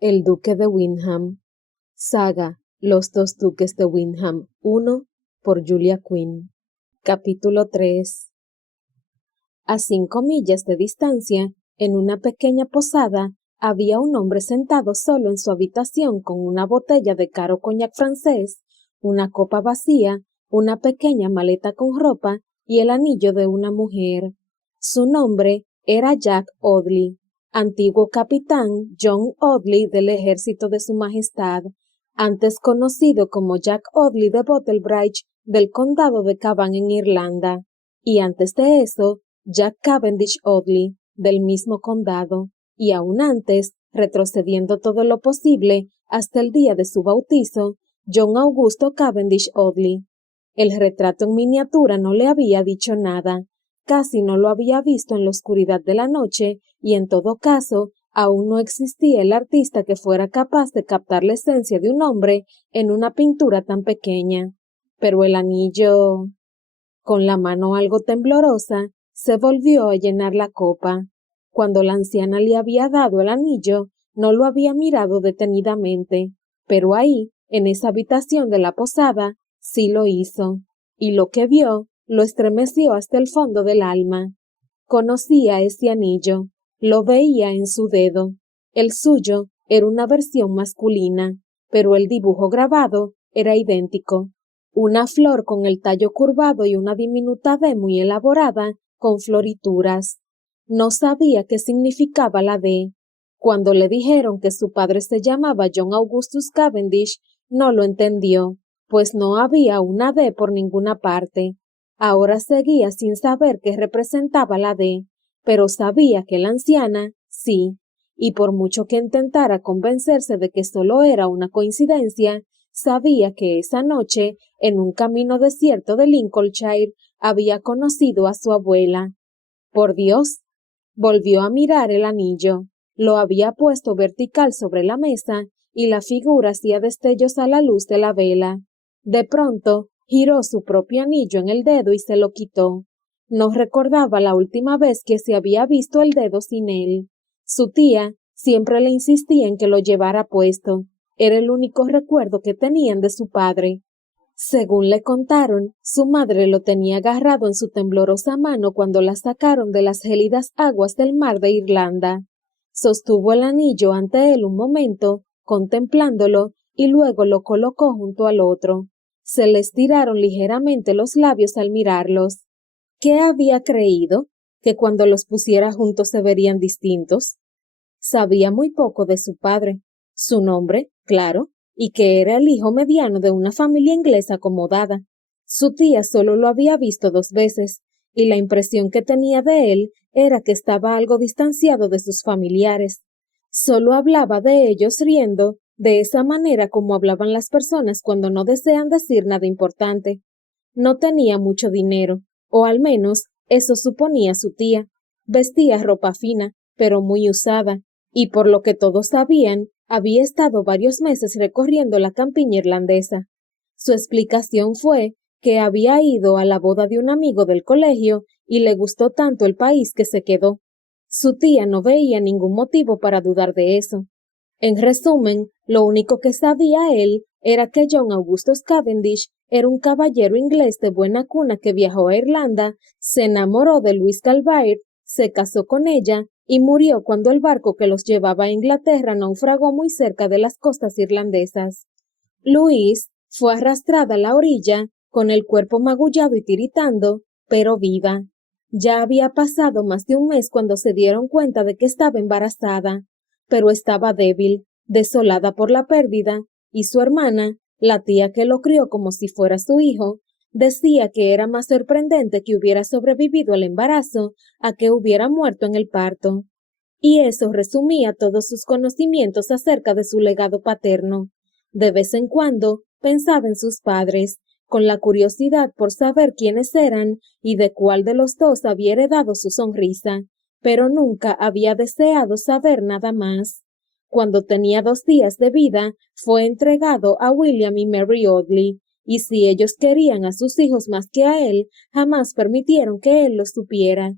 El duque de Windham. Saga Los dos duques de Windham 1 por Julia Quinn. Capítulo 3. A 5 millas de distancia, en una pequeña posada, había un hombre sentado solo en su habitación con una botella de caro coñac francés, una copa vacía, una pequeña maleta con ropa y el anillo de una mujer. Su nombre era Jack Audley, antiguo capitán John Audley del ejército de su majestad, antes conocido como Jack Audley de Bottlebridge del condado de Cavan en Irlanda, y antes de eso, Jack Cavendish Audley, del mismo condado, y aún antes, retrocediendo todo lo posible hasta el día de su bautizo, John Augusto Cavendish Audley. El retrato en miniatura no le había dicho nada, casi no lo había visto en la oscuridad de la noche, y en todo caso, aún no existía el artista que fuera capaz de captar la esencia de un hombre en una pintura tan pequeña. Pero el anillo... Con la mano algo temblorosa, se volvió a llenar la copa. Cuando la anciana le había dado el anillo, no lo había mirado detenidamente, pero ahí, en esa habitación de la posada, sí lo hizo, y lo que vio lo estremeció hasta el fondo del alma. Conocía ese anillo, lo veía en su dedo. El suyo era una versión masculina, pero el dibujo grabado era idéntico. Una flor con el tallo curvado y una diminuta D muy elaborada, con florituras. No sabía qué significaba la D. Cuando le dijeron que su padre se llamaba John Augustus Cavendish, no lo entendió, pues no había una D por ninguna parte. Ahora seguía sin saber qué representaba la D, pero sabía que la anciana, sí, y por mucho que intentara convencerse de que solo era una coincidencia, sabía que esa noche, en un camino desierto de Lincolnshire, había conocido a su abuela. Por Dios, volvió a mirar el anillo. Lo había puesto vertical sobre la mesa, y la figura hacía destellos a la luz de la vela. De pronto, giró su propio anillo en el dedo y se lo quitó. No recordaba la última vez que se había visto el dedo sin él. Su tía siempre le insistía en que lo llevara puesto. Era el único recuerdo que tenían de su padre. Según le contaron, su madre lo tenía agarrado en su temblorosa mano cuando la sacaron de las gélidas aguas del mar de Irlanda. Sostuvo el anillo ante él un momento, contemplándolo, y luego lo colocó junto al otro. Se le estiraron ligeramente los labios al mirarlos. ¿Qué había creído? ¿Que cuando los pusiera juntos se verían distintos? Sabía muy poco de su padre. Su nombre, claro, y que era el hijo mediano de una familia inglesa acomodada. Su tía solo lo había visto 2 veces, y la impresión que tenía de él era que estaba algo distanciado de sus familiares. Solo hablaba de ellos riendo, de esa manera como hablaban las personas cuando no desean decir nada importante. No tenía mucho dinero, o al menos eso suponía su tía. Vestía ropa fina, pero muy usada, y por lo que todos sabían, había estado varios meses recorriendo la campiña irlandesa. Su explicación fue que había ido a la boda de un amigo del colegio y le gustó tanto el país que se quedó. Su tía no veía ningún motivo para dudar de eso. En resumen, lo único que sabía él era que John Augustus Cavendish era un caballero inglés de buena cuna que viajó a Irlanda, se enamoró de Louise Calvaire, se casó con ella y murió cuando el barco que los llevaba a Inglaterra naufragó muy cerca de las costas irlandesas. Louise fue arrastrada a la orilla, con el cuerpo magullado y tiritando, pero viva. Ya había pasado más de un mes cuando se dieron cuenta de que estaba embarazada, pero estaba débil, desolada por la pérdida, y su hermana, la tía que lo crió como si fuera su hijo, decía que era más sorprendente que hubiera sobrevivido al embarazo a que hubiera muerto en el parto. Y eso resumía todos sus conocimientos acerca de su legado paterno. De vez en cuando pensaba en sus padres, con la curiosidad por saber quiénes eran y de cuál de los dos había heredado su sonrisa, pero nunca había deseado saber nada más. Cuando tenía 2 días de vida, fue entregado a William y Mary Audley, y si ellos querían a sus hijos más que a él, jamás permitieron que él lo supiera.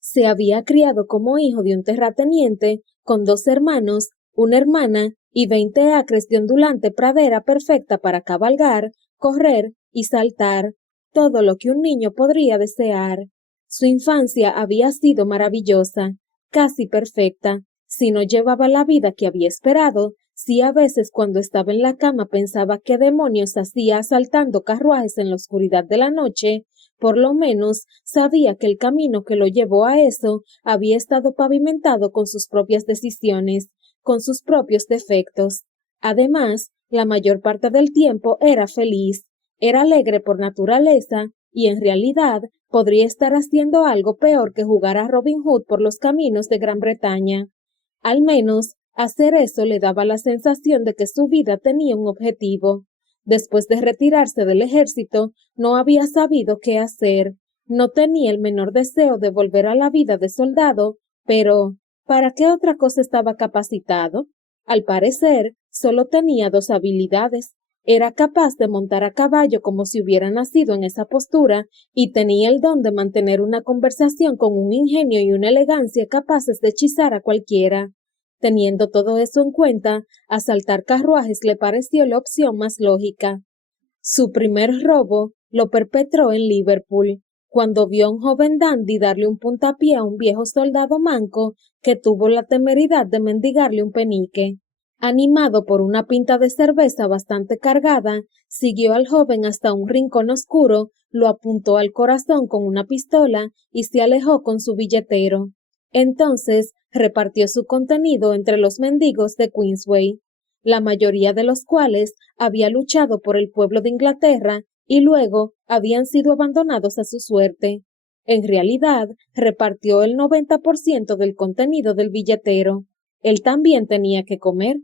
Se había criado como hijo de un terrateniente, con 2 hermanos, una hermana y 20 acres de ondulante pradera perfecta para cabalgar, correr y saltar, todo lo que un niño podría desear. Su infancia había sido maravillosa, casi perfecta, si no llevaba la vida que había esperado, si a veces cuando estaba en la cama pensaba qué demonios hacía asaltando carruajes en la oscuridad de la noche, por lo menos sabía que el camino que lo llevó a eso había estado pavimentado con sus propias decisiones, con sus propios defectos. Además, la mayor parte del tiempo era feliz, era alegre por naturaleza y en realidad podría estar haciendo algo peor que jugar a Robin Hood por los caminos de Gran Bretaña. Al menos, hacer eso le daba la sensación de que su vida tenía un objetivo. Después de retirarse del ejército, no había sabido qué hacer. No tenía el menor deseo de volver a la vida de soldado, pero ¿para qué otra cosa estaba capacitado? Al parecer, solo tenía 2 habilidades. Era capaz de montar a caballo como si hubiera nacido en esa postura y tenía el don de mantener una conversación con un ingenio y una elegancia capaces de hechizar a cualquiera. Teniendo todo eso en cuenta, asaltar carruajes le pareció la opción más lógica. Su primer robo lo perpetró en Liverpool, cuando vio a un joven dandy darle un puntapié a un viejo soldado manco que tuvo la temeridad de mendigarle un penique. Animado por una pinta de cerveza bastante cargada, siguió al joven hasta un rincón oscuro, lo apuntó al corazón con una pistola y se alejó con su billetero. Entonces repartió su contenido entre los mendigos de Queensway, la mayoría de los cuales había luchado por el pueblo de Inglaterra y luego habían sido abandonados a su suerte. En realidad, repartió el 90% del contenido del billetero. Él también tenía que comer.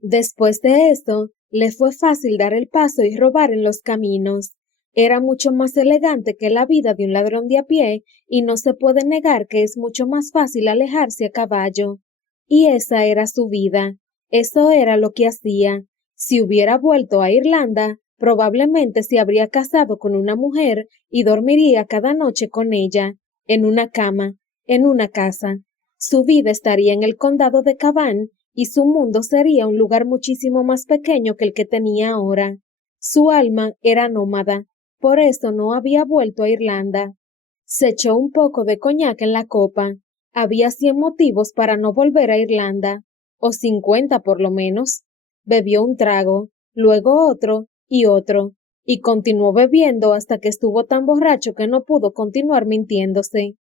Después de esto, le fue fácil dar el paso y robar en los caminos. Era mucho más elegante que la vida de un ladrón de a pie, y no se puede negar que es mucho más fácil alejarse a caballo. Y esa era su vida. Eso era lo que hacía. Si hubiera vuelto a Irlanda, probablemente se habría casado con una mujer y dormiría cada noche con ella, en una cama, en una casa. Su vida estaría en el condado de Cavan, y su mundo sería un lugar muchísimo más pequeño que el que tenía ahora. Su alma era nómada, por eso no había vuelto a Irlanda. Se echó un poco de coñac en la copa. Había 100 motivos para no volver a Irlanda, o 50 por lo menos. Bebió un trago, luego otro, y continuó bebiendo hasta que estuvo tan borracho que no pudo continuar mintiéndose.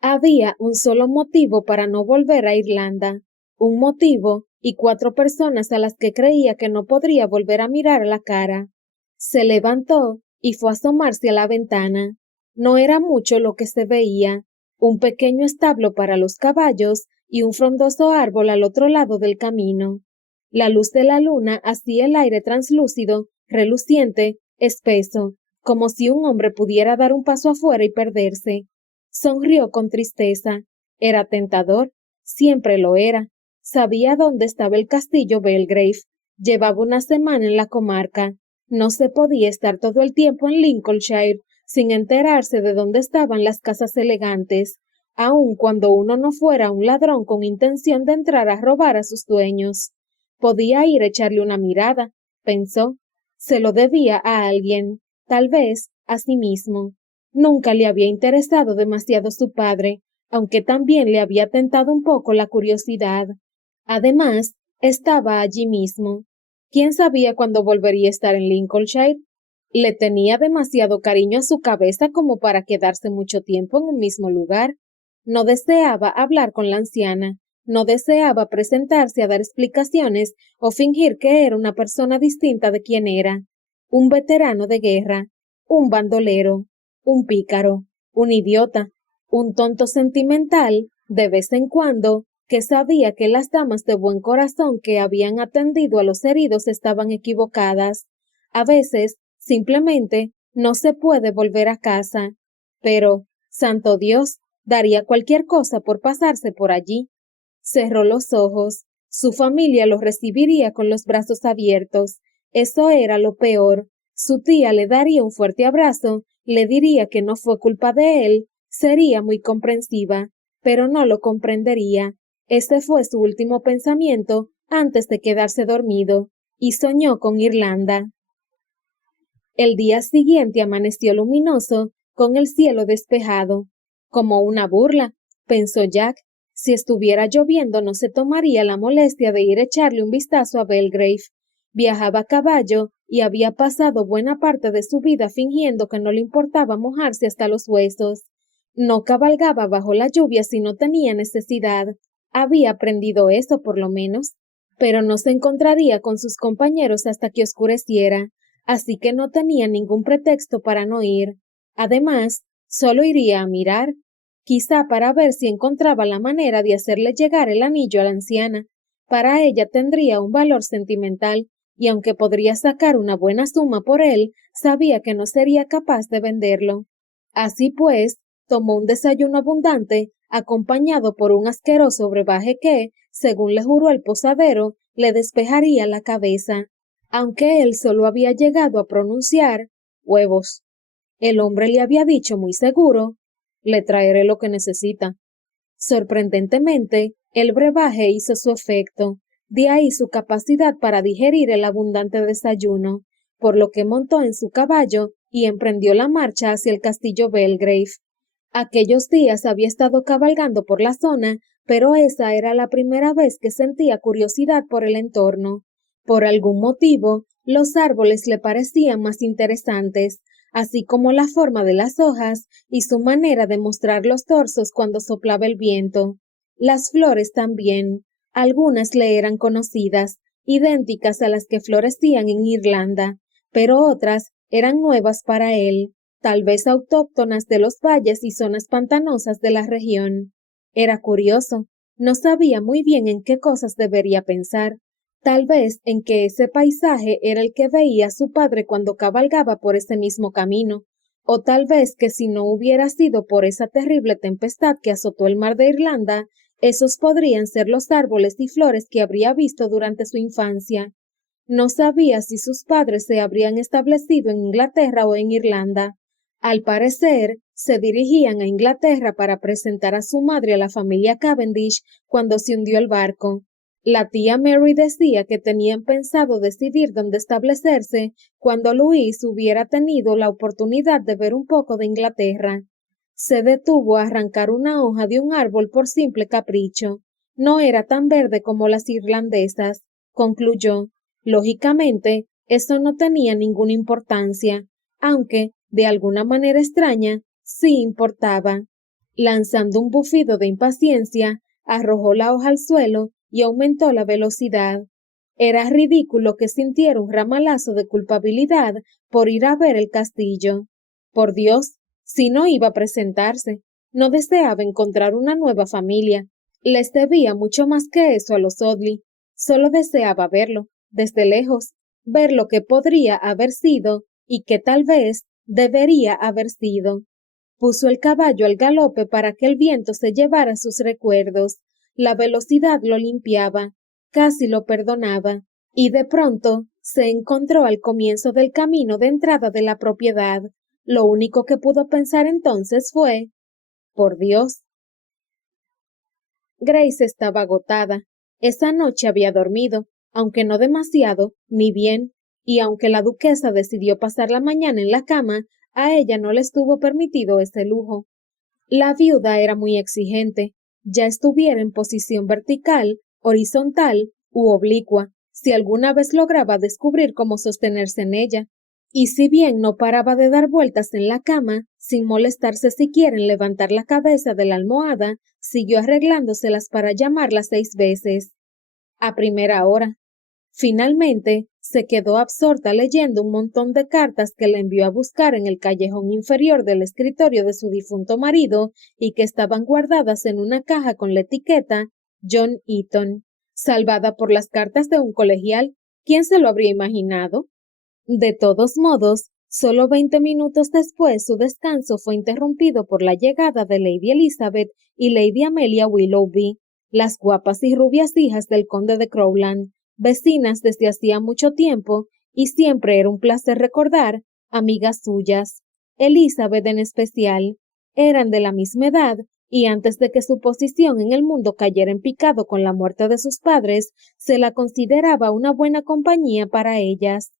Había un solo motivo para no volver a Irlanda, un motivo y 4 personas a las que creía que no podría volver a mirar a la cara. Se levantó y fue a asomarse a la ventana. No era mucho lo que se veía, un pequeño establo para los caballos y un frondoso árbol al otro lado del camino. La luz de la luna hacía el aire translúcido, reluciente, espeso, como si un hombre pudiera dar un paso afuera y perderse. Sonrió con tristeza. Era tentador, siempre lo era. Sabía dónde estaba el castillo Belgrave. Llevaba una semana en la comarca. No se podía estar todo el tiempo en Lincolnshire sin enterarse de dónde estaban las casas elegantes, aun cuando uno no fuera un ladrón con intención de entrar a robar a sus dueños. Podía ir a echarle una mirada, pensó. Se lo debía a alguien, tal vez a sí mismo. Nunca le había interesado demasiado su padre, aunque también le había tentado un poco la curiosidad. Además, estaba allí mismo. ¿Quién sabía cuándo volvería a estar en Lincolnshire? Le tenía demasiado cariño a su cabeza como para quedarse mucho tiempo en un mismo lugar. No deseaba hablar con la anciana, no deseaba presentarse a dar explicaciones o fingir que era una persona distinta de quien era. Un veterano de guerra, un bandolero, un pícaro, un idiota, un tonto sentimental, de vez en cuando, que sabía que las damas de buen corazón que habían atendido a los heridos estaban equivocadas. A veces, simplemente, no se puede volver a casa. Pero, santo Dios, daría cualquier cosa por pasarse por allí. Cerró los ojos. Su familia lo recibiría con los brazos abiertos. Eso era lo peor. Su tía le daría un fuerte abrazo, le diría que no fue culpa de él, sería muy comprensiva, pero no lo comprendería. Ese fue su último pensamiento antes de quedarse dormido, y soñó con Irlanda. El día siguiente amaneció luminoso, con el cielo despejado. Como una burla, pensó Jack, si estuviera lloviendo no se tomaría la molestia de ir a echarle un vistazo a Belgrave. Viajaba a caballo y había pasado buena parte de su vida fingiendo que no le importaba mojarse hasta los huesos. No cabalgaba bajo la lluvia si no tenía necesidad. Había aprendido eso por lo menos. Pero no se encontraría con sus compañeros hasta que oscureciera, así que no tenía ningún pretexto para no ir. Además, solo iría a mirar, quizá para ver si encontraba la manera de hacerle llegar el anillo a la anciana. Para ella tendría un valor sentimental, y aunque podría sacar una buena suma por él, sabía que no sería capaz de venderlo. Así pues, tomó un desayuno abundante, acompañado por un asqueroso brebaje que, según le juró el posadero, le despejaría la cabeza, aunque él solo había llegado a pronunciar huevos. El hombre le había dicho muy seguro, le traeré lo que necesita. Sorprendentemente, el brebaje hizo su efecto, de ahí su capacidad para digerir el abundante desayuno, por lo que montó en su caballo y emprendió la marcha hacia el castillo Belgrave. Aquellos días había estado cabalgando por la zona, pero esa era la primera vez que sentía curiosidad por el entorno. Por algún motivo, los árboles le parecían más interesantes, así como la forma de las hojas y su manera de mostrar los torsos cuando soplaba el viento. Las flores también, algunas le eran conocidas, idénticas a las que florecían en Irlanda, pero otras eran nuevas para él, tal vez autóctonas de los valles y zonas pantanosas de la región. Era curioso, no sabía muy bien en qué cosas debería pensar, tal vez en que ese paisaje era el que veía su padre cuando cabalgaba por ese mismo camino, o tal vez que si no hubiera sido por esa terrible tempestad que azotó el mar de Irlanda, esos podrían ser los árboles y flores que habría visto durante su infancia. No sabía si sus padres se habrían establecido en Inglaterra o en Irlanda. Al parecer, se dirigían a Inglaterra para presentar a su madre a la familia Cavendish cuando se hundió el barco. La tía Mary decía que tenían pensado decidir dónde establecerse cuando Louise hubiera tenido la oportunidad de ver un poco de Inglaterra. Se detuvo a arrancar una hoja de un árbol por simple capricho. No era tan verde como las irlandesas, concluyó. Lógicamente, eso no tenía ninguna importancia, aunque, de alguna manera extraña, sí importaba. Lanzando un bufido de impaciencia, arrojó la hoja al suelo y aumentó la velocidad. Era ridículo que sintiera un ramalazo de culpabilidad por ir a ver el castillo. Por Dios, si no iba a presentarse, no deseaba encontrar una nueva familia. Les debía mucho más que eso a los Audley. Solo deseaba verlo, desde lejos, ver lo que podría haber sido y que tal vez debería haber sido. Puso el caballo al galope para que el viento se llevara sus recuerdos. La velocidad lo limpiaba, casi lo perdonaba, y de pronto se encontró al comienzo del camino de entrada de la propiedad. Lo único que pudo pensar entonces fue, por Dios. Grace estaba agotada. Esa noche había dormido, aunque no demasiado, ni bien, y aunque la duquesa decidió pasar la mañana en la cama, a ella no le estuvo permitido ese lujo. La viuda era muy exigente, ya estuviera en posición vertical, horizontal u oblicua, si alguna vez lograba descubrir cómo sostenerse en ella, y si bien no paraba de dar vueltas en la cama, sin molestarse siquiera en levantar la cabeza de la almohada, siguió arreglándoselas para llamarla 6 veces. A primera hora. Finalmente, se quedó absorta leyendo un montón de cartas que le envió a buscar en el callejón inferior del escritorio de su difunto marido y que estaban guardadas en una caja con la etiqueta John Eaton. Salvada por las cartas de un colegial, ¿quién se lo habría imaginado? De todos modos, solo 20 minutos después su descanso fue interrumpido por la llegada de Lady Elizabeth y Lady Amelia Willoughby, las guapas y rubias hijas del conde de Crowland, vecinas desde hacía mucho tiempo, y siempre era un placer recordar, amigas suyas. Elizabeth en especial. Eran de la misma edad, y antes de que su posición en el mundo cayera en picado con la muerte de sus padres, se la consideraba una buena compañía para ellas.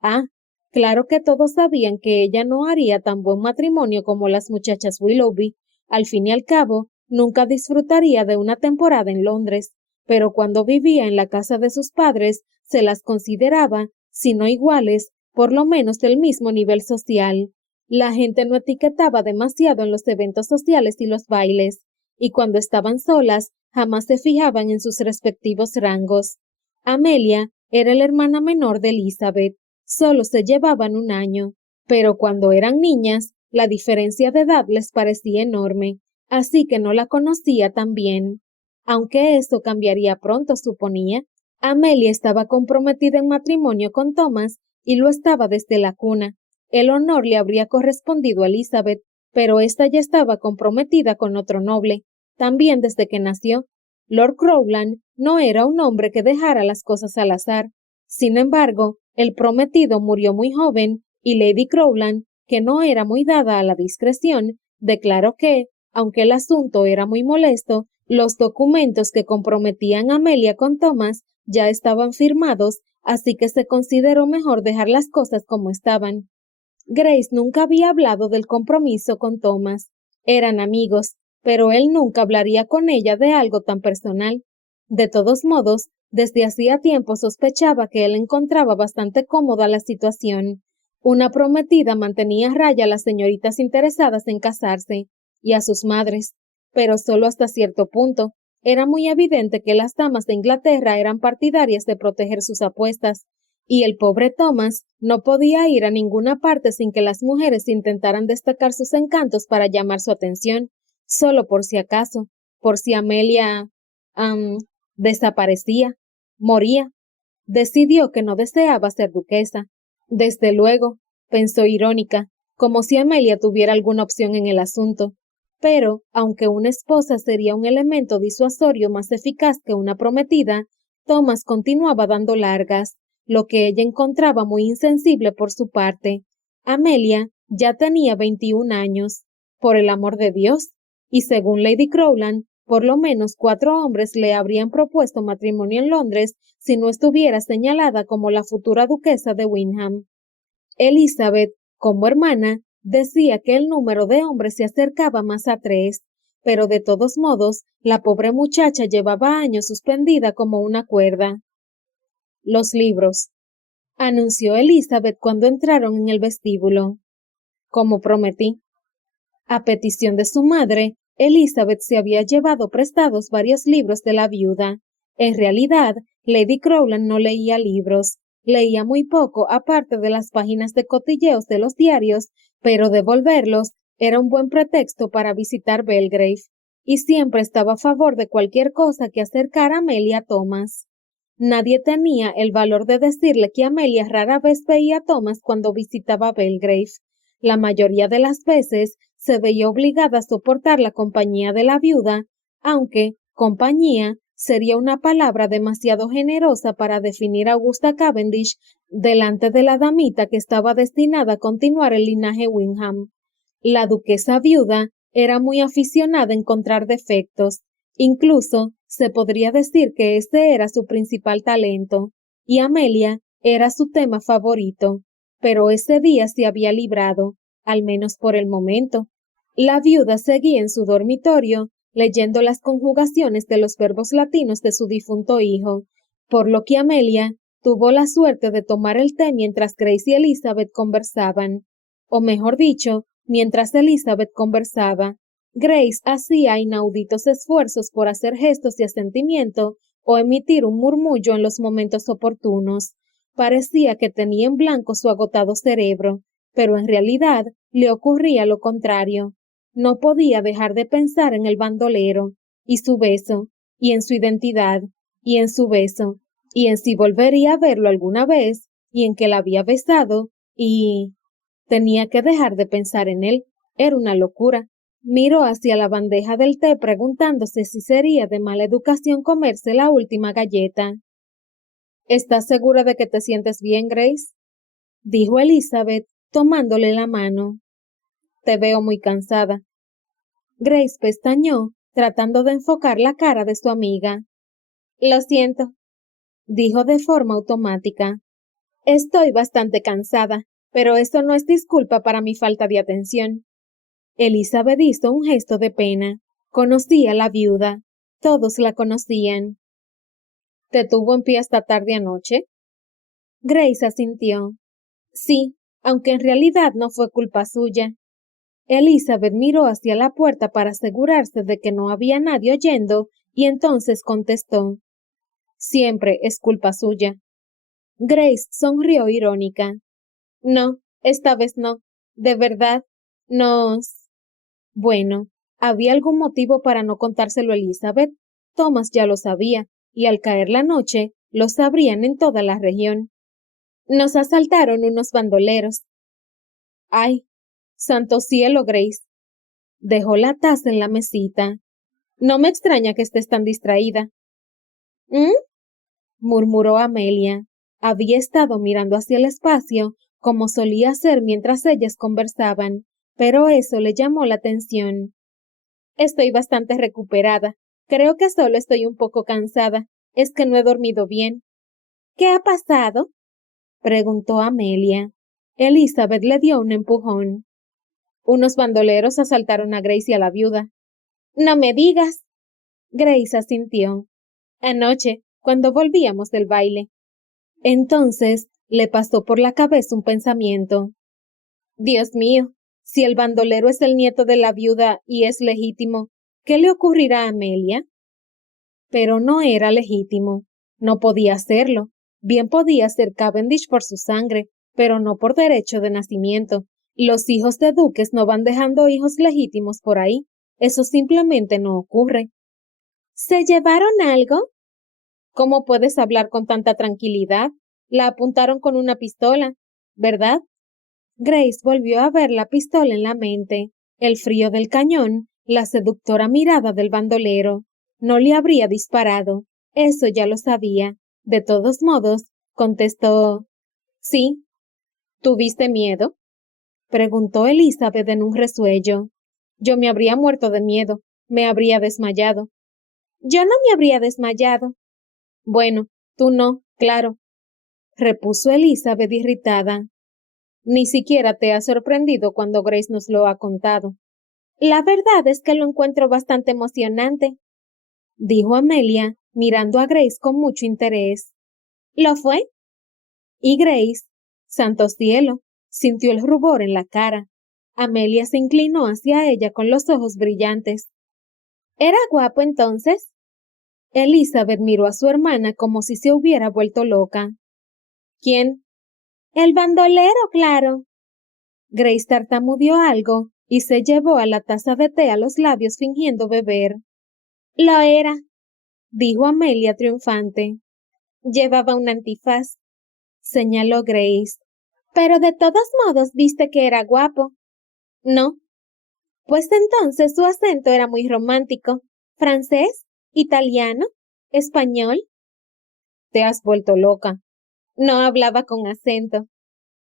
Ah, claro que todos sabían que ella no haría tan buen matrimonio como las muchachas Willoughby. Al fin y al cabo, nunca disfrutaría de una temporada en Londres, pero cuando vivía en la casa de sus padres, se las consideraba, si no iguales, por lo menos del mismo nivel social. La gente no etiquetaba demasiado en los eventos sociales y los bailes, y cuando estaban solas, jamás se fijaban en sus respectivos rangos. Amelia era la hermana menor de Elizabeth, solo se llevaban un año, pero cuando eran niñas, la diferencia de edad les parecía enorme, así que no la conocía tan bien. Aunque eso cambiaría pronto, suponía. Amelia estaba comprometida en matrimonio con Thomas y lo estaba desde la cuna. El honor le habría correspondido a Elizabeth, pero ésta ya estaba comprometida con otro noble, también desde que nació. Lord Crowland no era un hombre que dejara las cosas al azar. Sin embargo, el prometido murió muy joven y Lady Crowland, que no era muy dada a la discreción, declaró que, aunque el asunto era muy molesto, los documentos que comprometían a Amelia con Thomas ya estaban firmados, así que se consideró mejor dejar las cosas como estaban. Grace nunca había hablado del compromiso con Thomas. Eran amigos, pero él nunca hablaría con ella de algo tan personal. De todos modos, desde hacía tiempo sospechaba que él encontraba bastante cómoda la situación. Una prometida mantenía a raya a las señoritas interesadas en casarse, y a sus madres, pero solo hasta cierto punto. Era muy evidente que las damas de Inglaterra eran partidarias de proteger sus apuestas, y el pobre Thomas no podía ir a ninguna parte sin que las mujeres intentaran destacar sus encantos para llamar su atención, solo por si acaso, por si Amelia desaparecía, moría. Decidió que no deseaba ser duquesa. Desde luego, pensó irónica, como si Amelia tuviera alguna opción en el asunto. Pero, aunque una esposa sería un elemento disuasorio más eficaz que una prometida, Thomas continuaba dando largas, lo que ella encontraba muy insensible por su parte. Amelia ya tenía 21 años, por el amor de Dios, y según Lady Crowland, por lo menos 4 hombres le habrían propuesto matrimonio en Londres si no estuviera señalada como la futura duquesa de Windham. Elizabeth, como hermana, decía que el número de hombres se acercaba más a 3, pero de todos modos, la pobre muchacha llevaba años suspendida como una cuerda. Los libros, anunció Elizabeth cuando entraron en el vestíbulo. Como prometí. A petición de su madre, Elizabeth se había llevado prestados varios libros de la viuda. En realidad, Lady Crowland no leía libros, leía muy poco aparte de las páginas de cotilleos de los diarios, pero devolverlos era un buen pretexto para visitar Belgrave, y siempre estaba a favor de cualquier cosa que acercara a Amelia a Thomas. Nadie tenía el valor de decirle que Amelia rara vez veía a Thomas cuando visitaba Belgrave. La mayoría de las veces se veía obligada a soportar la compañía de la viuda, aunque compañía sería una palabra demasiado generosa para definir a Augusta Cavendish delante de la damita que estaba destinada a continuar el linaje Windham. La duquesa viuda era muy aficionada a encontrar defectos, incluso se podría decir que ese era su principal talento, y Amelia era su tema favorito, pero ese día se había librado, al menos por el momento. La viuda seguía en su dormitorio, leyendo las conjugaciones de los verbos latinos de su difunto hijo, por lo que Amelia tuvo la suerte de tomar el té mientras Grace y Elizabeth conversaban, o mejor dicho, mientras Elizabeth conversaba. Grace hacía inauditos esfuerzos por hacer gestos de asentimiento o emitir un murmullo en los momentos oportunos. Parecía que tenía en blanco su agotado cerebro, pero en realidad le ocurría lo contrario. No podía dejar de pensar en el bandolero, y su beso, y en su identidad, y en su beso, y en si volvería a verlo alguna vez, y en que la había besado, y... Tenía que dejar de pensar en él. Era una locura. Miró hacia la bandeja del té preguntándose si sería de mala educación comerse la última galleta. ¿Estás segura de que te sientes bien, Grace?, dijo Elizabeth, tomándole la mano. Te veo muy cansada. Grace pestañeó, tratando de enfocar la cara de su amiga. Lo siento, dijo de forma automática. Estoy bastante cansada, pero eso no es disculpa para mi falta de atención. Elizabeth hizo un gesto de pena. Conocía a la viuda. Todos la conocían. ¿Te tuvo en pie hasta tarde anoche? Grace asintió. Sí, aunque en realidad no fue culpa suya. Elizabeth miró hacia la puerta para asegurarse de que no había nadie oyendo y entonces contestó. Siempre es culpa suya. Grace sonrió irónica. No, esta vez no. De verdad, nos... Bueno, ¿había algún motivo para no contárselo a Elizabeth? Thomas ya lo sabía, y al caer la noche, lo sabrían en toda la región. Nos asaltaron unos bandoleros. Ay, santo cielo, Grace. Dejó la taza en la mesita. No me extraña que estés tan distraída. ¿Mm? Murmuró Amelia. Había estado mirando hacia el espacio, como solía hacer mientras ellas conversaban, pero eso le llamó la atención. Estoy bastante recuperada. Creo que solo estoy un poco cansada. Es que no he dormido bien. ¿Qué ha pasado? Preguntó Amelia. Elizabeth le dio un empujón. Unos bandoleros asaltaron a Grace y a la viuda. No me digas. Grace asintió. Anoche, cuando volvíamos del baile. Entonces le pasó por la cabeza un pensamiento. Dios mío, si el bandolero es el nieto de la viuda y es legítimo, ¿qué le ocurrirá a Amelia? Pero no era legítimo. No podía serlo. Bien podía ser Cavendish por su sangre, pero no por derecho de nacimiento. Los hijos de duques no van dejando hijos legítimos por ahí. Eso simplemente no ocurre. ¿Se llevaron algo? ¿Cómo puedes hablar con tanta tranquilidad? La apuntaron con una pistola, ¿verdad? Grace volvió a ver la pistola en la mente, el frío del cañón, la seductora mirada del bandolero. No le habría disparado, eso ya lo sabía. De todos modos, contestó. Sí. ¿Tuviste miedo? Preguntó Elizabeth en un resuello. Yo me habría muerto de miedo, me habría desmayado. Yo no me habría desmayado. Bueno, tú no, claro, repuso Elizabeth irritada. Ni siquiera te ha sorprendido cuando Grace nos lo ha contado. La verdad es que lo encuentro bastante emocionante, dijo Amelia, mirando a Grace con mucho interés. ¿Lo fue? Y Grace, santo cielo, sintió el rubor en la cara. Amelia se inclinó hacia ella con los ojos brillantes. ¿Era guapo entonces? Elizabeth miró a su hermana como si se hubiera vuelto loca. ¿Quién? El bandolero, claro. Grace tartamudeó algo y se llevó a la taza de té a los labios fingiendo beber. Lo era, dijo Amelia triunfante. Llevaba un antifaz, señaló Grace. Pero de todos modos viste que era guapo. No. Pues entonces su acento era muy romántico. ¿Francés? ¿Italiano? ¿Español? Te has vuelto loca. No hablaba con acento,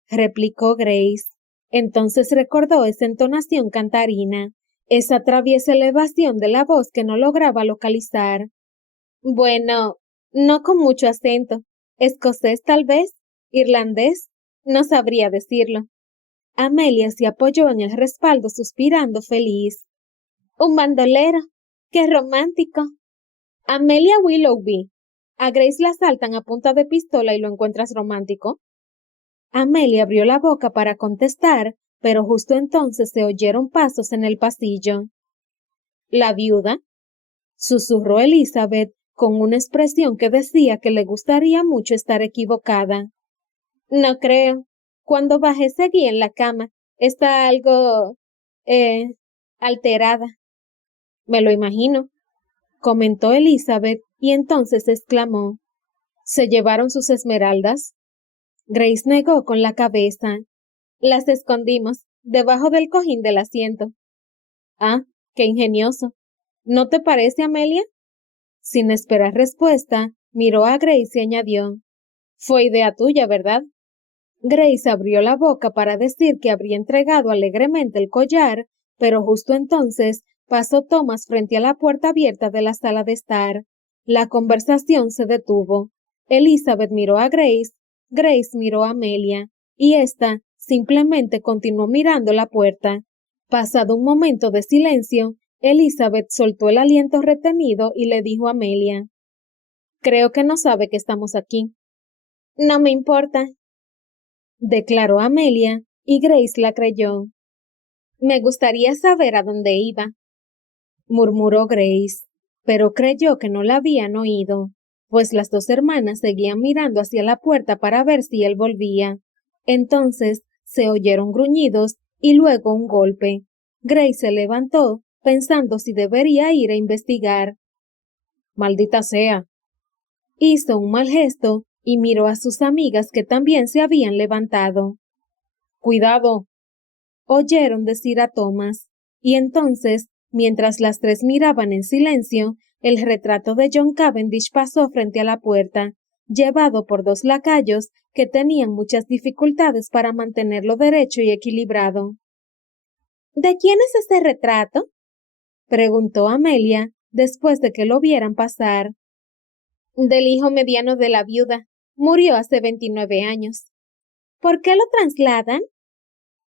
replicó Grace. Entonces recordó esa entonación cantarina, esa traviesa elevación de la voz que no lograba localizar. Bueno, no con mucho acento. Escocés tal vez, irlandés, no sabría decirlo. Amelia se apoyó en el respaldo suspirando feliz. Un bandolero. ¡Qué romántico! Amelia Willoughby. A Grace la asaltan a punta de pistola y lo encuentras romántico. Amelia abrió la boca para contestar, pero justo entonces se oyeron pasos en el pasillo. ¿La viuda? Susurró Elizabeth con una expresión que decía que le gustaría mucho estar equivocada. No creo. Cuando bajé seguí en la cama. Está algo... alterada. Me lo imagino, comentó Elizabeth y entonces exclamó. ¿Se llevaron sus esmeraldas? Grace negó con la cabeza. Las escondimos debajo del cojín del asiento. Ah, qué ingenioso. ¿No te parece, Amelia? Sin esperar respuesta, miró a Grace y añadió. Fue idea tuya, ¿verdad? Grace abrió la boca para decir que habría entregado alegremente el collar, pero justo entonces pasó Thomas frente a la puerta abierta de la sala de estar. La conversación se detuvo. Elizabeth miró a Grace, Grace miró a Amelia, y ésta simplemente continuó mirando la puerta. Pasado un momento de silencio, Elizabeth soltó el aliento retenido y le dijo a Amelia: «Creo que no sabe que estamos aquí». «No me importa», declaró Amelia, y Grace la creyó. «Me gustaría saber a dónde iba», murmuró Grace, pero creyó que no la habían oído, pues las dos hermanas seguían mirando hacia la puerta para ver si él volvía. Entonces se oyeron gruñidos y luego un golpe. Grace se levantó, pensando si debería ir a investigar. «Maldita sea». Hizo un mal gesto y miró a sus amigas que también se habían levantado. «Cuidado», oyeron decir a Thomas, y entonces, mientras las tres miraban en silencio, el retrato de John Cavendish pasó frente a la puerta, llevado por dos lacayos que tenían muchas dificultades para mantenerlo derecho y equilibrado. «¿De quién es este retrato?», preguntó Amelia, después de que lo vieran pasar. «Del hijo mediano de la viuda. Murió hace 29 años. ¿Por qué lo trasladan?».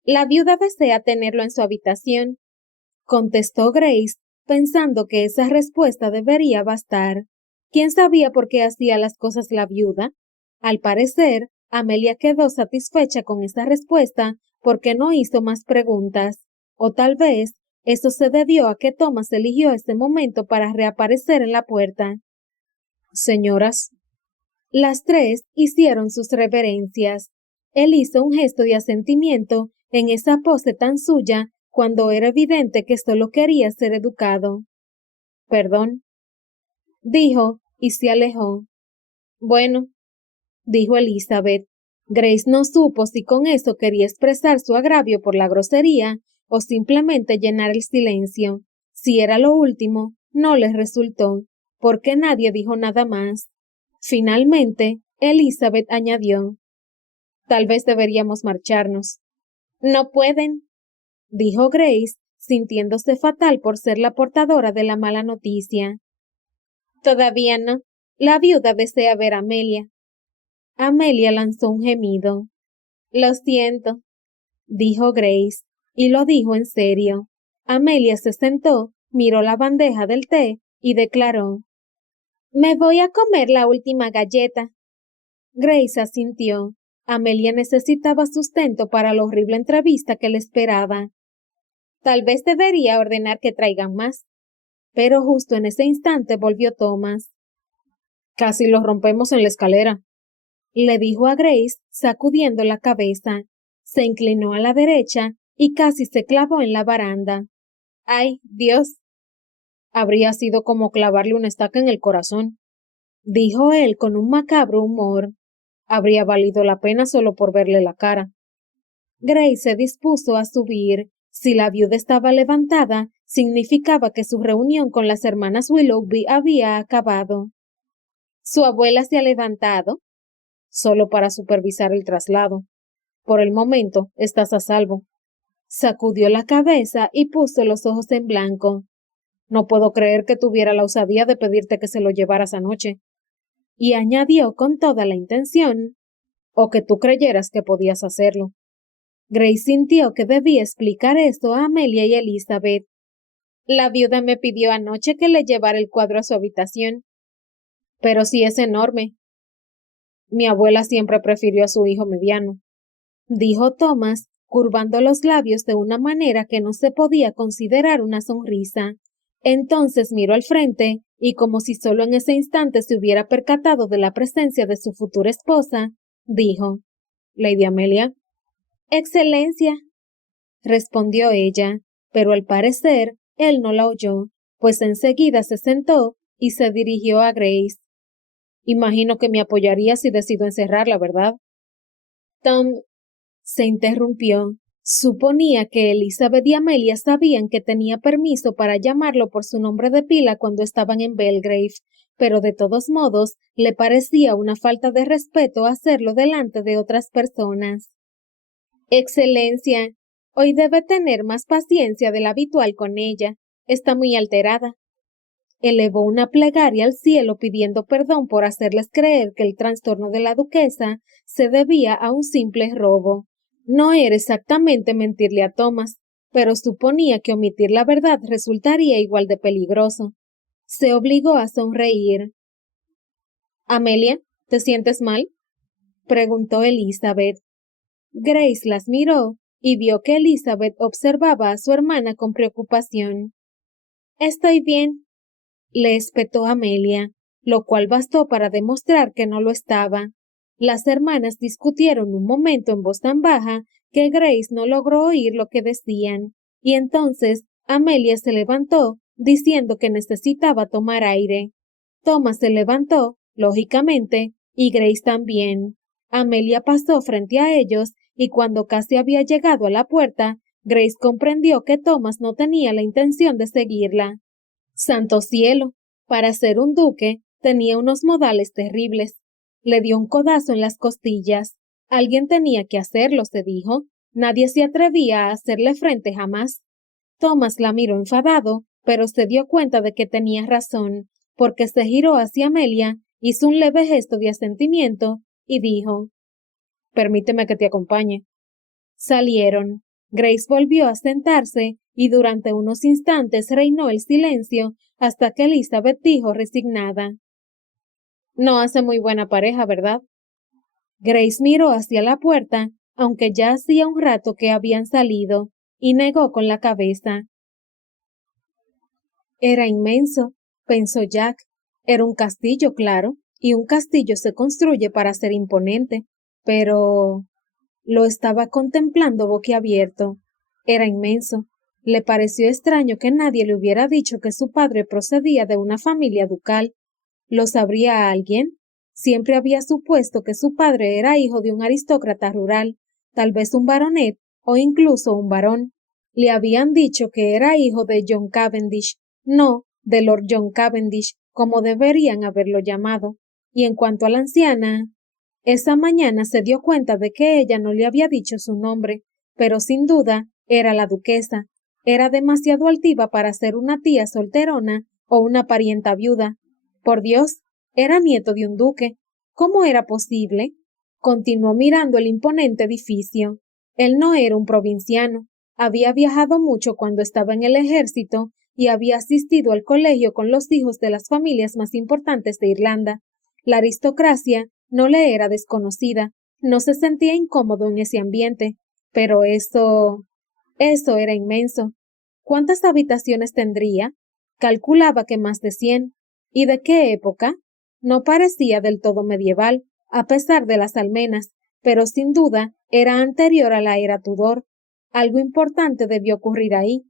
«La viuda desea tenerlo en su habitación», contestó Grace, pensando que esa respuesta debería bastar. ¿Quién sabía por qué hacía las cosas la viuda? Al parecer, Amelia quedó satisfecha con esa respuesta porque no hizo más preguntas, o tal vez eso se debió a que Thomas eligió ese momento para reaparecer en la puerta. «Señoras». Las tres hicieron sus reverencias. Él hizo un gesto de asentimiento en esa pose tan suya cuando era evidente que solo quería ser educado. «Perdón», dijo, y se alejó. «Bueno», dijo Elizabeth. Grace no supo si con eso quería expresar su agravio por la grosería o simplemente llenar el silencio. Si era lo último, no les resultó, porque nadie dijo nada más. Finalmente, Elizabeth añadió: «Tal vez deberíamos marcharnos». «No pueden», dijo Grace, sintiéndose fatal por ser la portadora de la mala noticia. «Todavía no. La viuda desea ver a Amelia». Amelia lanzó un gemido. «Lo siento», dijo Grace, y lo dijo en serio. Amelia se sentó, miró la bandeja del té y declaró: «Me voy a comer la última galleta». Grace asintió. Amelia necesitaba sustento para la horrible entrevista que le esperaba. «Tal vez debería ordenar que traigan más». Pero justo en ese instante volvió Thomas. «Casi lo rompemos en la escalera», le dijo a Grace, sacudiendo la cabeza. Se inclinó a la derecha y casi se clavó en la baranda. «¡Ay, Dios!». «Habría sido como clavarle una estaca en el corazón», dijo él con un macabro humor. «Habría valido la pena solo por verle la cara». Grace se dispuso a subir. Si la viuda estaba levantada, significaba que su reunión con las hermanas Willoughby había acabado. «¿Su abuela se ha levantado?». «Solo para supervisar el traslado. Por el momento, estás a salvo». Sacudió la cabeza y puso los ojos en blanco. «No puedo creer que tuviera la osadía de pedirte que se lo llevaras anoche». Y añadió con toda la intención: «o que tú creyeras que podías hacerlo». Grace sintió que debía explicar esto a Amelia y Elizabeth. «La viuda me pidió anoche que le llevara el cuadro a su habitación». «Pero sí es enorme». «Mi abuela siempre prefirió a su hijo mediano», dijo Thomas, curvando los labios de una manera que no se podía considerar una sonrisa. Entonces miró al frente y, como si solo en ese instante se hubiera percatado de la presencia de su futura esposa, dijo: «Lady Amelia». «Excelencia», respondió ella, pero al parecer él no la oyó, pues enseguida se sentó y se dirigió a Grace. «Imagino que me apoyaría si decido encerrarla, ¿verdad?». Tom se interrumpió. Suponía que Elizabeth y Amelia sabían que tenía permiso para llamarlo por su nombre de pila cuando estaban en Belgrave, pero de todos modos le parecía una falta de respeto hacerlo delante de otras personas. «Excelencia, hoy debe tener más paciencia de la habitual con ella. está muy alterada. Elevó una plegaria al cielo pidiendo perdón por hacerles creer que el trastorno de la duquesa se debía a un simple robo. No era exactamente mentirle a Thomas, pero suponía que omitir la verdad resultaría igual de peligroso. Se obligó a sonreír. Amelia, ¿te sientes mal?, preguntó Elizabeth. Grace las miró y vio que Elizabeth observaba a su hermana con preocupación. Estoy bien, le espetó Amelia, lo cual bastó para demostrar que no lo estaba. Las hermanas discutieron un momento en voz tan baja que Grace no logró oír lo que decían, y entonces Amelia se levantó diciendo que necesitaba tomar aire. Thomas se levantó, lógicamente, y Grace también. Amelia pasó frente a ellos y cuando casi había llegado a la puerta, Grace comprendió que Thomas no tenía la intención de seguirla. Santo cielo, para ser un duque, tenía unos modales terribles. Le dio un codazo en las costillas. Alguien tenía que hacerlo, se dijo. Nadie se atrevía a hacerle frente jamás. Thomas la miró enfadado, pero se dio cuenta de que tenía razón, porque se giró hacia Amelia, hizo un leve gesto de asentimiento y dijo: «Permíteme que te acompañe». Salieron. Grace volvió a sentarse y durante unos instantes reinó el silencio hasta que Elizabeth dijo resignada: «No hace muy buena pareja, ¿verdad?». Grace miró hacia la puerta, aunque ya hacía un rato que habían salido, y negó con la cabeza. Era inmenso, pensó Jack. Era un castillo, claro, y un castillo se construye para ser imponente, pero... Lo estaba contemplando boquiabierto. Era inmenso. Le pareció extraño que nadie le hubiera dicho que su padre procedía de una familia ducal. ¿Lo sabría alguien? Siempre había supuesto que su padre era hijo de un aristócrata rural, tal vez un baronet o incluso un barón. Le habían dicho que era hijo de John Cavendish, no de Lord John Cavendish, como deberían haberlo llamado. Y en cuanto a la anciana, esa mañana se dio cuenta de que ella no le había dicho su nombre, pero sin duda era la duquesa. Era demasiado altiva para ser una tía solterona o una parienta viuda. Por Dios, era nieto de un duque. ¿Cómo era posible? Continuó mirando el imponente edificio. Él no era un provinciano. Había viajado mucho cuando estaba en el ejército y había asistido al colegio con los hijos de las familias más importantes de Irlanda. La aristocracia no le era desconocida, no se sentía incómodo en ese ambiente, pero eso era inmenso. ¿Cuántas habitaciones tendría? Calculaba que más de 100. ¿Y de qué época? No parecía del todo medieval, a pesar de las almenas, pero sin duda era anterior a la era Tudor. Algo importante debió ocurrir ahí.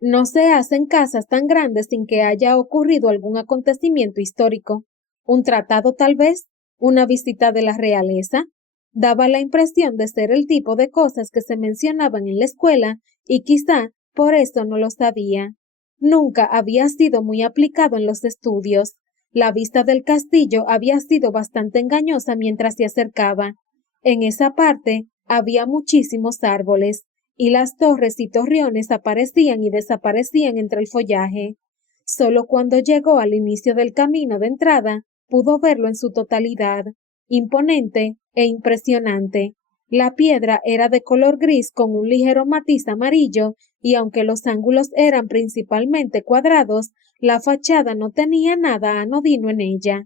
No se hacen casas tan grandes sin que haya ocurrido algún acontecimiento histórico. ¿Un tratado tal vez? ¿Una visita de la realeza? Daba la impresión de ser el tipo de cosas que se mencionaban en la escuela y quizá por eso no lo sabía. Nunca había sido muy aplicado en los estudios. La vista del castillo había sido bastante engañosa mientras se acercaba. En esa parte había muchísimos árboles, y las torres y torreones aparecían y desaparecían entre el follaje. Solo cuando llegó al inicio del camino de entrada, pudo verlo en su totalidad, imponente e impresionante. La piedra era de color gris con un ligero matiz amarillo, y aunque los ángulos eran principalmente cuadrados, la fachada no tenía nada anodino en ella.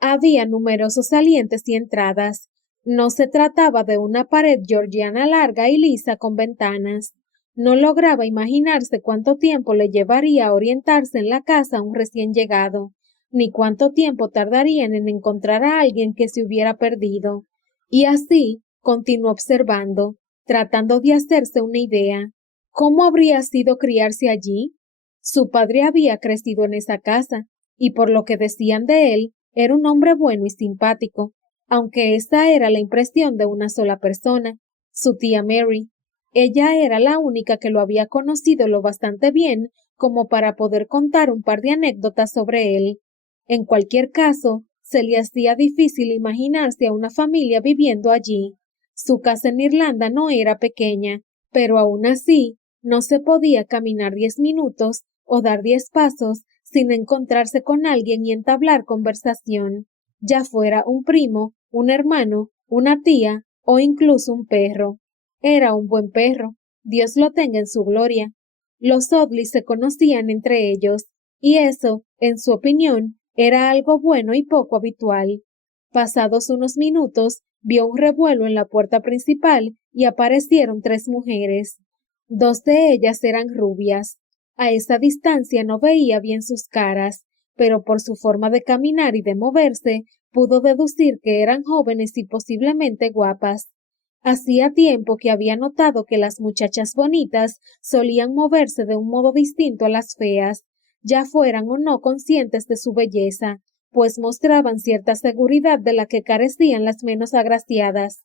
Había numerosos salientes y entradas. No se trataba de una pared georgiana larga y lisa con ventanas. No lograba imaginarse cuánto tiempo le llevaría a orientarse en la casa a un recién llegado, ni cuánto tiempo tardarían en encontrar a alguien que se hubiera perdido. Y así continuó observando, tratando de hacerse una idea. ¿Cómo habría sido criarse allí? Su padre había crecido en esa casa, y por lo que decían de él, era un hombre bueno y simpático, aunque esa era la impresión de una sola persona, su tía Mary. Ella era la única que lo había conocido lo bastante bien como para poder contar un par de anécdotas sobre él. En cualquier caso, se le hacía difícil imaginarse a una familia viviendo allí. Su casa en Irlanda no era pequeña, pero aún así, no se podía caminar 10 minutos o dar 10 pasos sin encontrarse con alguien y entablar conversación, ya fuera un primo, un hermano, una tía o incluso un perro. Era un buen perro, Dios lo tenga en su gloria. Los Dudley se conocían entre ellos, y eso, en su opinión, era algo bueno y poco habitual. Pasados unos minutos, vio un revuelo en la puerta principal y aparecieron 3 mujeres. 2 de ellas eran rubias. A esa distancia no veía bien sus caras, pero por su forma de caminar y de moverse, pudo deducir que eran jóvenes y posiblemente guapas. Hacía tiempo que había notado que las muchachas bonitas solían moverse de un modo distinto a las feas, ya fueran o no conscientes de su belleza, pues mostraban cierta seguridad de la que carecían las menos agraciadas.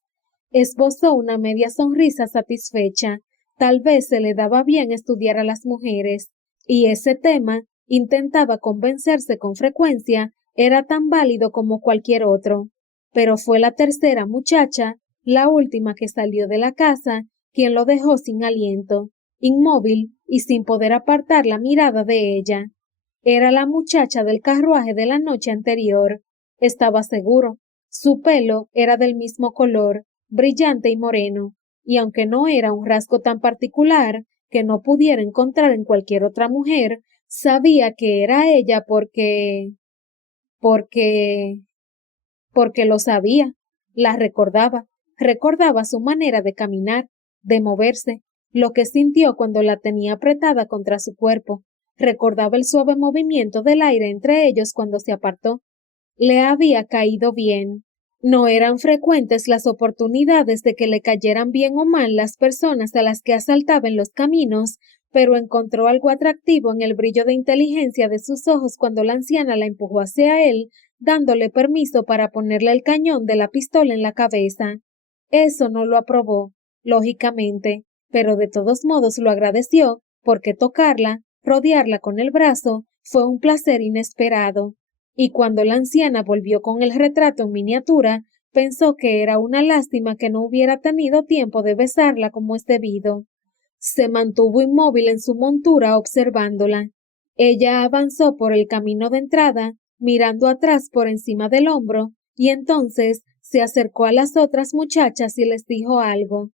Esbozó una media sonrisa satisfecha. Tal vez se le daba bien estudiar a las mujeres, y ese tema, intentaba convencerse con frecuencia, era tan válido como cualquier otro. Pero fue la tercera muchacha, la última que salió de la casa, quien lo dejó sin aliento, inmóvil y sin poder apartar la mirada de ella. Era la muchacha del carruaje de la noche anterior. Estaba seguro. Su pelo era del mismo color, brillante y moreno, y aunque no era un rasgo tan particular que no pudiera encontrar en cualquier otra mujer, sabía que era ella porque lo sabía, la recordaba su manera de caminar, de moverse, lo que sintió cuando la tenía apretada contra su cuerpo, recordaba el suave movimiento del aire entre ellos cuando se apartó. Le había caído bien. No eran frecuentes las oportunidades de que le cayeran bien o mal las personas a las que asaltaba en los caminos, pero encontró algo atractivo en el brillo de inteligencia de sus ojos cuando la anciana la empujó hacia él, dándole permiso para ponerle el cañón de la pistola en la cabeza. Eso no lo aprobó, lógicamente, pero de todos modos lo agradeció, porque tocarla, rodearla con el brazo, fue un placer inesperado. Y cuando la anciana volvió con el retrato en miniatura, pensó que era una lástima que no hubiera tenido tiempo de besarla como es debido. Se mantuvo inmóvil en su montura observándola. Ella avanzó por el camino de entrada, mirando atrás por encima del hombro, y entonces se acercó a las otras muchachas y les dijo algo.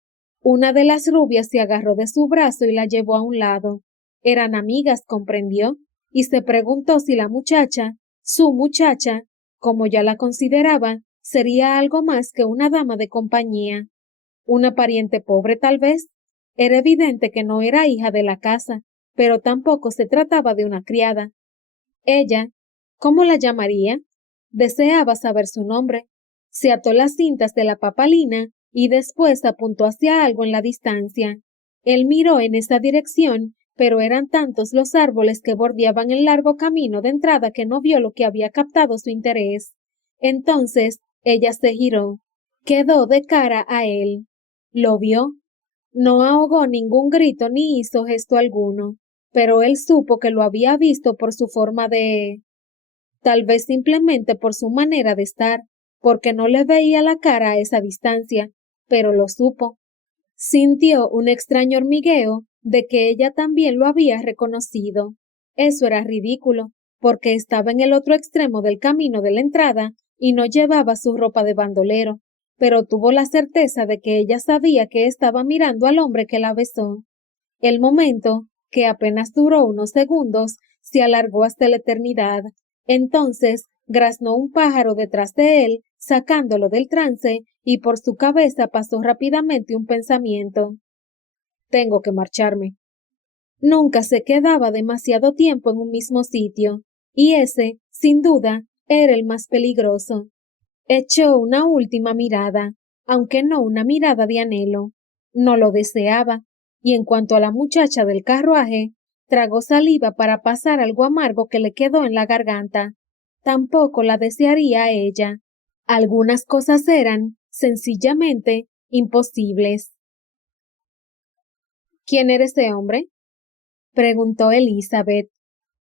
Una de las rubias se agarró de su brazo y la llevó a un lado. Eran amigas, comprendió, y se preguntó si la muchacha, su muchacha, como ya la consideraba, sería algo más que una dama de compañía. Una pariente pobre, tal vez. Era evidente que no era hija de la casa, pero tampoco se trataba de una criada. Ella, ¿cómo la llamaría? Deseaba saber su nombre. Se ató las cintas de la papalina y después apuntó hacia algo en la distancia. Él miró en esa dirección, pero eran tantos los árboles que bordeaban el largo camino de entrada que no vio lo que había captado su interés. Entonces ella se giró. Quedó de cara a él. ¿Lo vio? No ahogó ningún grito ni hizo gesto alguno, pero él supo que lo había visto por su forma de... tal vez simplemente por su manera de estar, porque no le veía la cara a esa distancia, pero lo supo. Sintió un extraño hormigueo de que ella también lo había reconocido. Eso era ridículo, porque estaba en el otro extremo del camino de la entrada y no llevaba su ropa de bandolero, pero tuvo la certeza de que ella sabía que estaba mirando al hombre que la besó. El momento, que apenas duró unos segundos, se alargó hasta la eternidad. Entonces graznó un pájaro detrás de él, sacándolo del trance, y por su cabeza pasó rápidamente un pensamiento. Tengo que marcharme. Nunca se quedaba demasiado tiempo en un mismo sitio, y ese, sin duda, era el más peligroso. Echó una última mirada, aunque no una mirada de anhelo. No lo deseaba, y en cuanto a la muchacha del carruaje, tragó saliva para pasar algo amargo que le quedó en la garganta. Tampoco la desearía a ella. Algunas cosas eran, sencillamente, imposibles. ¿Quién era ese hombre? Preguntó Elizabeth.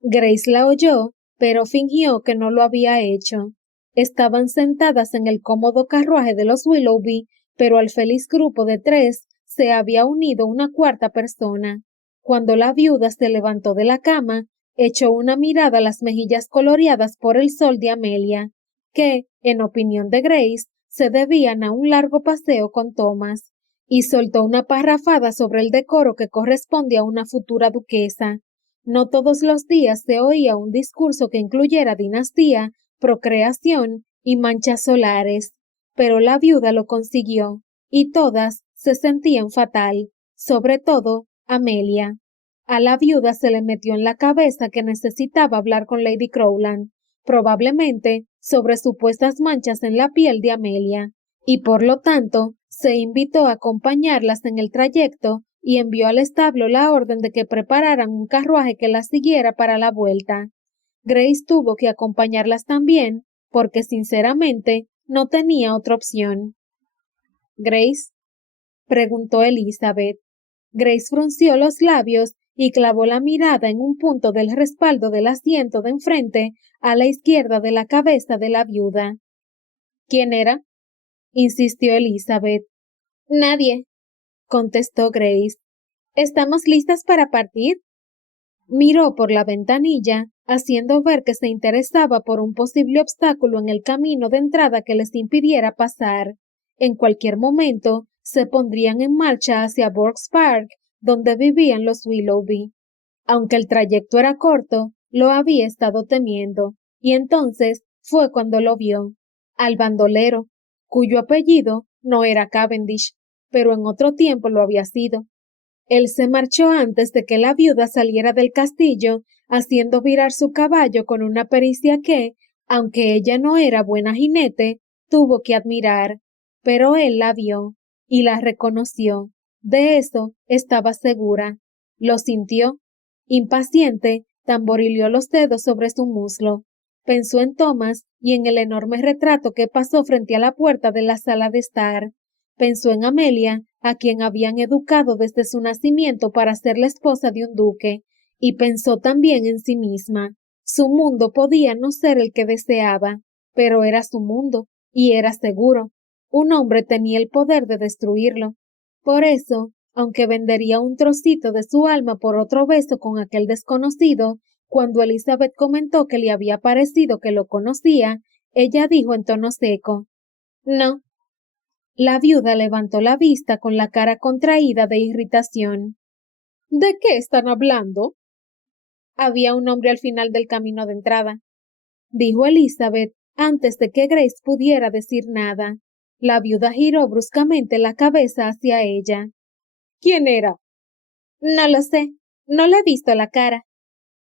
Grace la oyó, pero fingió que no lo había hecho. Estaban sentadas en el cómodo carruaje de los Willoughby, pero al feliz grupo de 3 se había unido una cuarta persona. Cuando la viuda se levantó de la cama, echó una mirada a las mejillas coloreadas por el sol de Amelia, que, en opinión de Grace, se debían a un largo paseo con Thomas, y soltó una parrafada sobre el decoro que corresponde a una futura duquesa. No todos los días se oía un discurso que incluyera dinastía, procreación y manchas solares, pero la viuda lo consiguió, y todas se sentían fatal, sobre todo Amelia. A la viuda se le metió en la cabeza que necesitaba hablar con Lady Crowland, probablemente sobre supuestas manchas en la piel de Amelia, y por lo tanto se invitó a acompañarlas en el trayecto y envió al establo la orden de que prepararan un carruaje que las siguiera para la vuelta. Grace tuvo que acompañarlas también, porque sinceramente no tenía otra opción. ¿Grace? Preguntó Elizabeth. Grace frunció los labios y clavó la mirada en un punto del respaldo del asiento de enfrente a la izquierda de la cabeza de la viuda. ¿Quién era? Insistió Elizabeth. Nadie, contestó Grace. ¿Estamos listas para partir? Miró por la ventanilla, haciendo ver que se interesaba por un posible obstáculo en el camino de entrada que les impidiera pasar. En cualquier momento, se pondrían en marcha hacia Burke's Park, donde vivían los Willoughby. Aunque el trayecto era corto, lo había estado temiendo, y entonces fue cuando lo vio. Al bandolero, cuyo apellido no era Cavendish, pero en otro tiempo lo había sido. Él se marchó antes de que la viuda saliera del castillo, haciendo virar su caballo con una pericia que, aunque ella no era buena jinete, tuvo que admirar. Pero él la vio y la reconoció. De eso estaba segura. Lo sintió. Impaciente, tamborileó los dedos sobre su muslo. Pensó en Thomas y en el enorme retrato que pasó frente a la puerta de la sala de estar. Pensó en Amelia, a quien habían educado desde su nacimiento para ser la esposa de un duque, y pensó también en sí misma. Su mundo podía no ser el que deseaba, pero era su mundo, y era seguro. Un hombre tenía el poder de destruirlo. Por eso, aunque vendería un trocito de su alma por otro beso con aquel desconocido, cuando Elizabeth comentó que le había parecido que lo conocía, ella dijo en tono seco: No. La viuda levantó la vista con la cara contraída de irritación. ¿De qué están hablando? Había un hombre al final del camino de entrada, dijo Elizabeth antes de que Grace pudiera decir nada. La viuda giró bruscamente la cabeza hacia ella. ¿Quién era? No lo sé, no le he visto la cara.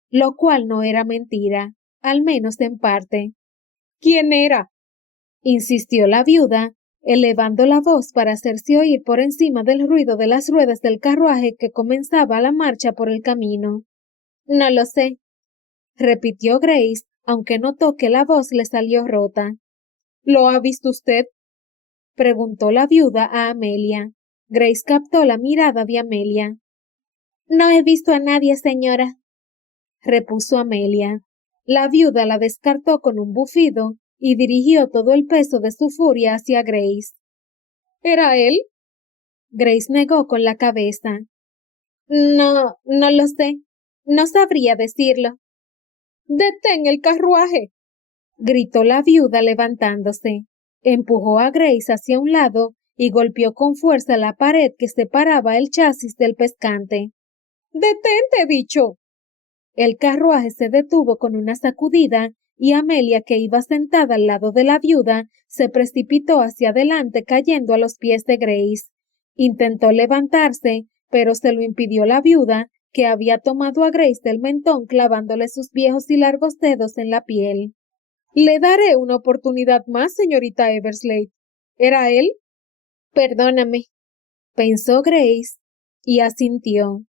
Lo cual no era mentira, al menos en parte. ¿Quién era? Insistió la viuda, elevando la voz para hacerse oír por encima del ruido de las ruedas del carruaje que comenzaba la marcha por el camino. No lo sé, repitió Grace, aunque notó que la voz le salió rota. ¿Lo ha visto usted? Preguntó la viuda a Amelia. Grace captó la mirada de Amelia. No he visto a nadie, señora, repuso Amelia. La viuda la descartó con un bufido y dirigió todo el peso de su furia hacia Grace. ¿Era él? Grace negó con la cabeza. No, no lo sé. No sabría decirlo. ¡Detén el carruaje!, gritó la viuda levantándose. Empujó a Grace hacia un lado y golpeó con fuerza la pared que separaba el chasis del pescante. ¡Detente, dicho! El carruaje se detuvo con una sacudida y Amelia, que iba sentada al lado de la viuda, se precipitó hacia adelante cayendo a los pies de Grace. Intentó levantarse, pero se lo impidió la viuda, que había tomado a Grace del mentón clavándole sus viejos y largos dedos en la piel. Le daré una oportunidad más, señorita Everslade. ¿Era él? Perdóname, pensó Grace, y asintió.